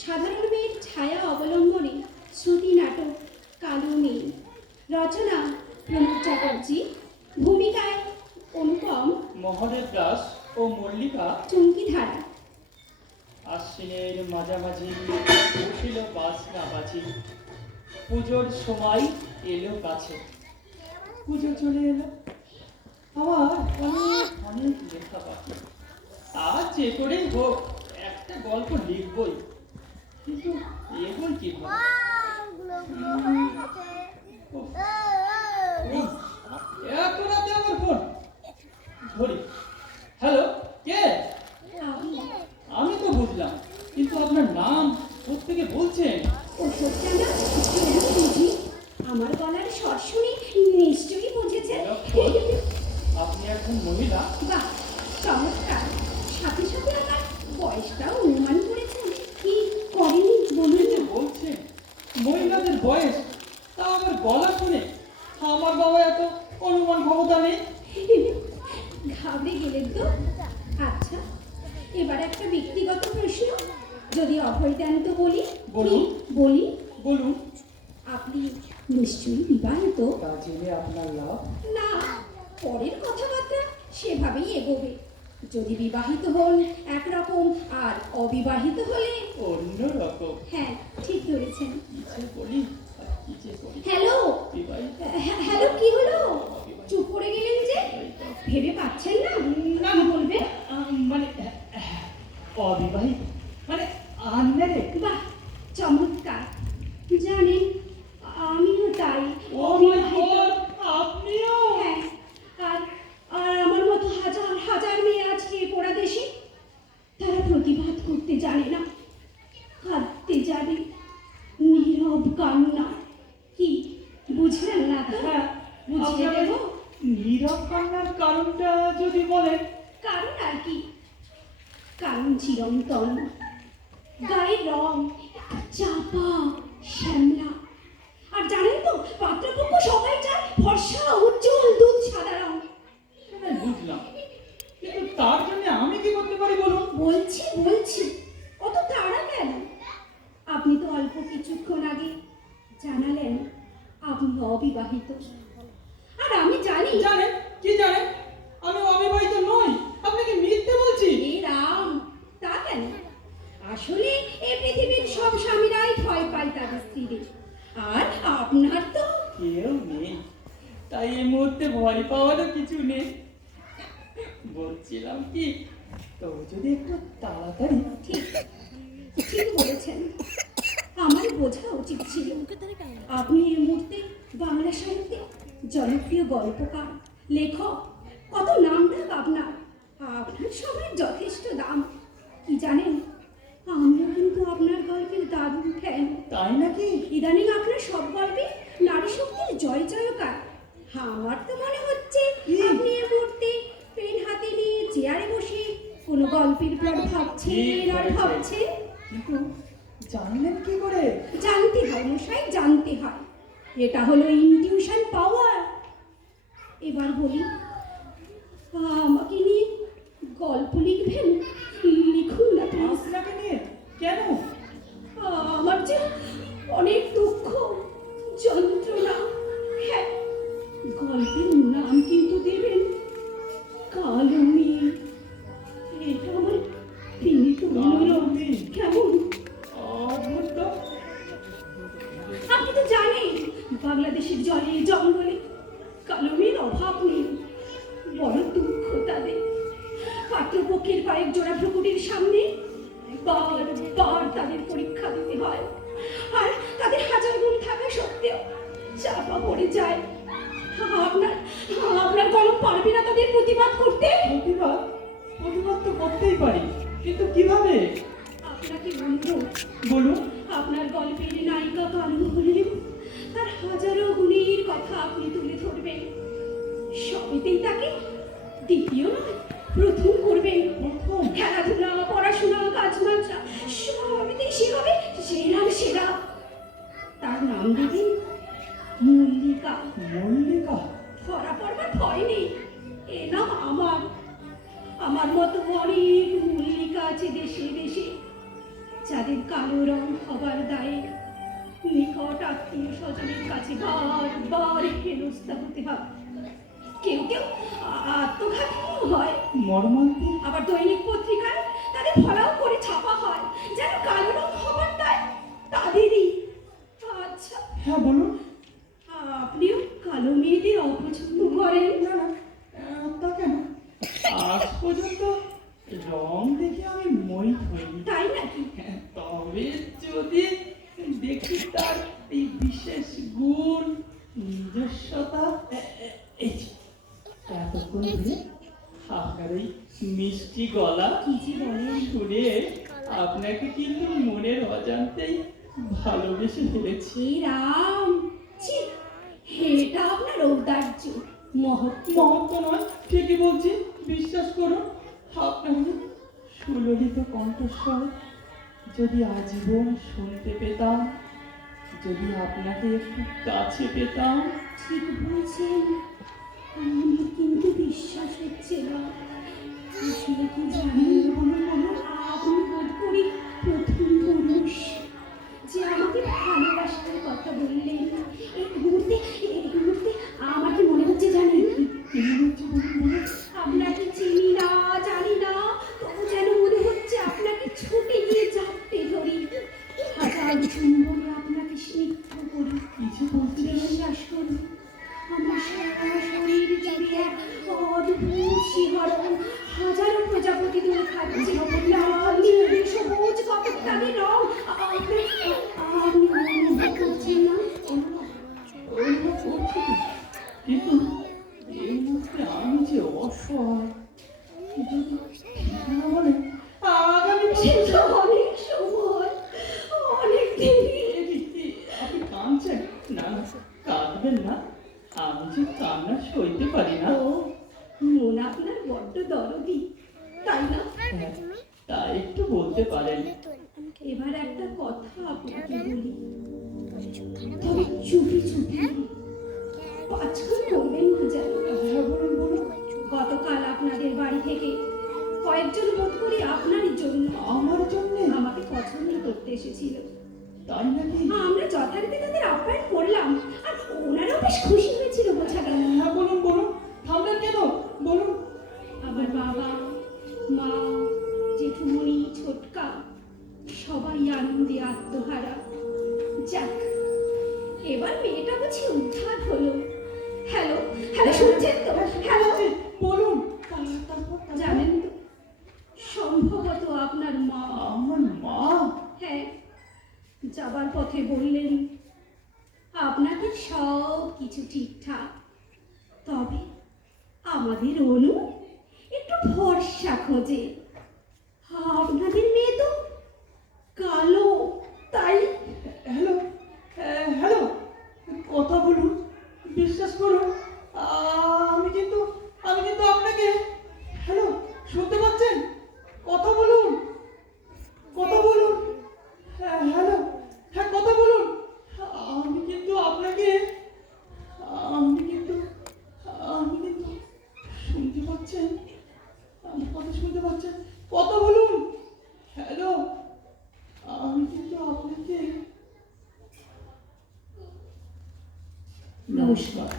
সাধারণ মেয়ের ছায়া অবলম্বনে শ্রুতি নাটক কালো মেয়ে। রচনা প্রণব চ্যাটার্জি। ভূমিকায় অনুপম, মহাদেব দাস ও মল্লিকা। চুমকি ধারা। আশ্বিনের মাঝামাঝি বসিল বাসনা বাজি, পুজোর সময় এলো কাছে। পুজো চলে এলো, আমার অনেক অনেক লেখা বাকি। আর যে করেই হোক একটা গল্প লিখবই, কিন্তু এগোই কিভাবে? এত রাতে আমার ফোন ধরি। হ্যালো, কে? আমি তো বুঝলাম, কিন্তু আপনার নাম কোত্থেকে বলছেন? আমার গলার স্বর শুনে নিশ্চয়ই বুঝেছেন। আপনি একজন মহিলা? বাহ, চমৎকার। সাথে সাথে আমার বয়সটাও অনুমান করেছেন। কি করেনি বলুন? যে বলছেন মহিলাদের বয়স, তা আমার গলা শুনে আমার বাবা এত অনুমান ক্ষমতা নেই। ঘাবড়ে গেলেন তো? আচ্ছা, এবার একটা ব্যক্তিগত প্রশ্ন, যদি অভয় দেন তো বলি। বলুন। বলি বলুন। আপনি নিশ্চয়ই বিবাহিত? তা জেনে আপনার লাভ? না, পরের কথাবার্তা সেভাবেই এগোবে। যদি বিবাহিত হন একরকম, আর অবিবাহিত হলে অন্য রকম। হ্যাঁ, ঠিক ধরেছেন। কিসে বলি আর কিসে বলি? হ্যালো, বিবাহিত। হ্যালো, কি হলো? চুপ করে গেলেন যে? ভেবে পাচ্ছেন না না কি বলবেন? মানে অবিবাহিত, মানে আনম্যারেড। বাহ, চমৎকার। জানেন, আমিও তাই। ও মাই গড, আপনিও? হ্যাঁ, আর আর আমার মতো হাজার হাজার মেয়ে আজকে পোড়া দেশে। তারা প্রতিবাদ করতে জানে না, কাঁদতে জানে। নীরব কান্না। কি বুঝলেন না তো? হ্যাঁ, বুঝিয়ে দেব। নীরব কান্নার কারণটা যদি বলেন। কারণ আর কি? কারণ চিরন্তন। গায়ের রং চাপা শ্যামলা। আর জানেন তো, পাত্রপক্ষ সবাই চায় ফর্সা উজ্জ্বল দুধ সাদা রং। সেটাই বুঝলাম, কিন্তু তার জন্য আমি কি করতে পারি বলুন? বলছি, অত তাড়া কেন? আপনি তো অল্প কিছুক্ষণ আগে জানালেন আপনি অবিবাহিত। আর আমি জানি। জানেন? কি জানেন? আমি অবিবাহিত নই। আপনাকে মিথ্যে বলছি? এ রাম, তা কেন? আসলে এই পৃথিবীর সব স্বামীরাই ভয় পায় তাদের স্ত্রীদের। আর আপনার তো কেউ নেই, তাই এই মুহূর্তে ভয় পাওয়ারও কিছু নেই। বলছিলাম কি, তো যদি একটু তাড়াতাড়ি। ঠিক ঠিক বলেছেন। আমার বোঝা উচিত ছিল। আপনি এই মুহূর্তে বাংলা সাহিত্যে জনপ্রিয় গল্পকার, লেখক, কত নাম ডাক আপনার। আপনার সময়ের যথেষ্ট দাম। কি জানেন, আমিও কিন্তু আপনার গল্পের দারুণ ফ্যান। তাই নাকি? ইদানিং আপনার সব গল্পে নারী শক্তির জয় জয়কার। আমার তো মনে হচ্ছে আপনি এই মুহূর্তে পেন হাতে নিয়ে চেয়ারে বসে কোনো গল্পের প্লট ভাবছেন আর ভাবছেন। কিন্তু জানলেন কি করে? জানতে হয় মশাই, জানতে হয়। এটা হলো ইনটিউশন পাওয়ার। এবার বলি, আমাকে নিয়ে গল্প লিখবেন? লিখুন না প্লিজ। আপনাকে নিয়ে? কেন? আমার যে অনেক দুঃখ যন্ত্রণা। হ্যাঁ, গল্পের নাম কিন্তু দেবেন কালো মেয়ে। এটা আমার বিনীত অনুরোধ। কেমন? অদ্ভুত তো। আপনি তো জানেন, বাংলাদেশের জলে জঙ্গলে কালো মেয়ের অভাব নেই। বড় দুঃখ তাদের। পাত্রপক্ষের কয়েক জোড়া ভ্রুকুটির সামনে বার তাদের পরীক্ষা দিতে হয়। আর তাদের হাজার গুণ থাকা সত্ত্বেও চাপা পড়ে যায়। আপনার আপনার কলম পারবে না তাদের প্রতিবাদ করতে। প্রতিবাদ তো করতেই পারি, কিন্তু কিভাবে? আপনাকে বলবো, বলুন। আপনার গল্পের নায়িকা কালো হলেও তার হাজারো গুণের কথা আপনি তুলে ধরবেন। সবেতেই তাকে দ্বিতীয় নয় প্রথম করবেন। খেলাধুলা, পড়াশোনা, কাজমাত্রা সবেতেই সে হবে সেরা। তার নাম দেবেন মল্লিকা। মল্লিকা? ধরা পড়বার ভয় নেই। এ নাম আমার মতো অনেক মল্লিকা আছে দেশে দেশে, যাদের কাজ কালো রং হবার দায়ে নিকট আত্মীয় স্বজনের কাছে বারবার হেনস্থা হতে হয়। কেউ কেউ আত্মঘাতীও হয়। মর্মান্তিক। আবার দৈনিক পত্রিকায় তাদের ফলাও করে ছাপা হয় যেন কালো রং হবার দায় তাদেরই। আচ্ছা, হ্যাঁ বলুন। আপনিও কালো মেয়েদের অপছন্দ করেন? না না, তা কেন? আজ পর্যন্ত রং দেখে আমি মোহিত হইনি। তাই নাকি? তবে যদি দেখি তার এই বিশেষ গুণ, নিজস্বতা, এই যে এতক্ষণ ধরে আপনার এই মিষ্টি গলা কি যে বলেন! শুনে আপনাকে কিন্তু মনের অজান্তেই ভালোবেসে ফেলেছি। হে রাম, ছি, এটা আপনার ঔদার্য, মহত্ব। মহত্ব নয়, ঠিকই বলছি, বিশ্বাস করুন। আপনার সুললিত কণ্ঠস্বর যদি আজীবন শুনতে পেতাম, যদি আপনাকে একটু কাছে পেতাম। ঠিক বলছেন, আমার কিন্তু বিশ্বাস হচ্ছে না। আসলে কি জানেন, আমি বোধ করি প্রথম পুরুষ যে আমাকে ভালোবাসার কথা বললেন। এই মুহূর্তে আমাকে মনে হচ্ছে জানেন, আপনাকে চিনি না, জানি না, তবু যেন মনে হচ্ছে আপনাকে ছুটে গিয়ে চাপতে ধরি, হাজার চুম্বনে আপনাকে স্নিগ্ধ করি। কিছু বলছি বিশ্বাস করুন, আমার সারা শরীর জুড়ে এক অদ্ভুত শিহরণ, হাজারো প্রজাপতি দূরে থাকছে, লাল নীল সবুজ কপটকালি রং। আপনি অনুভব করছেন না? কিন্তু এই মুহূর্তে আমি যে অসহায়, যদি ঠিকানা বলে আগামী সে তো অনেক সময়, অনেক দেরি। আপনি কাঁদছেন? না না, কাঁদবেন না, আমি যে কান্না সইতে পারি না। ও, মন আপনার বড্ড দরদি, তাই না? হ্যাঁ, তা একটু বলতে পারেন। এবার একটা কথা আপনাকে বলি, তবে চুপি চুপি, পাঁচক্ষণ করবেন না যেন। হ্যাঁ বলুন বলুন। গতকাল আপনাদের বাড়ি থেকে কয়েকজন বোধ করি আপনারই জন্য আমার জন্যে? আমাকে পছন্দ করতে এসেছিল। তাই নাকি? আমরা যথারীতি তাদের আপ্যায়ন করলাম, আর ওনারাও বেশ খুশি হয়েছিল বোঝা গেল। হ্যাঁ বলুন বলুন, থামলেন কেন? বলুন। আবার বাবা, মা, জেঠুমণি, ছোটকা সবাই আনন্দে আত্মহারা। যাক, এবার মেয়েটা বুঝি উদ্ধার হলো। হ্যালো হ্যালো, শুনছেন তো? হ্যালো, বলুন। জানেন তো, সম্ভবত আপনার মা। আমার মা? হ্যাঁ, যাবার পথে বললেন আপনাদের সব কিছু ঠিকঠাক, তবে আমাদের অনু একটু ভরসা খোঁজে। আপনাদের মেয়ে তো কালো, তাই। হ্যালো, হ্যালো, কথা বলুন, বিশ্বাস করুন, আমি কিন্তু আপনাকে, হ্যালো, শুনতে পাচ্ছেন? কথা বলুন, কথা বলুন, হ্যালো, হ্যাঁ কথা বলুন। আমি কিন্তু আপনাকে, আমি কিন্তু আমি কিন্তু শুনতে পাচ্ছেন? আমার কথা শুনতে পাচ্ছেন? কথা বলুন, হ্যালো, আমি কিন্তু আপনাকে। নমস্কার।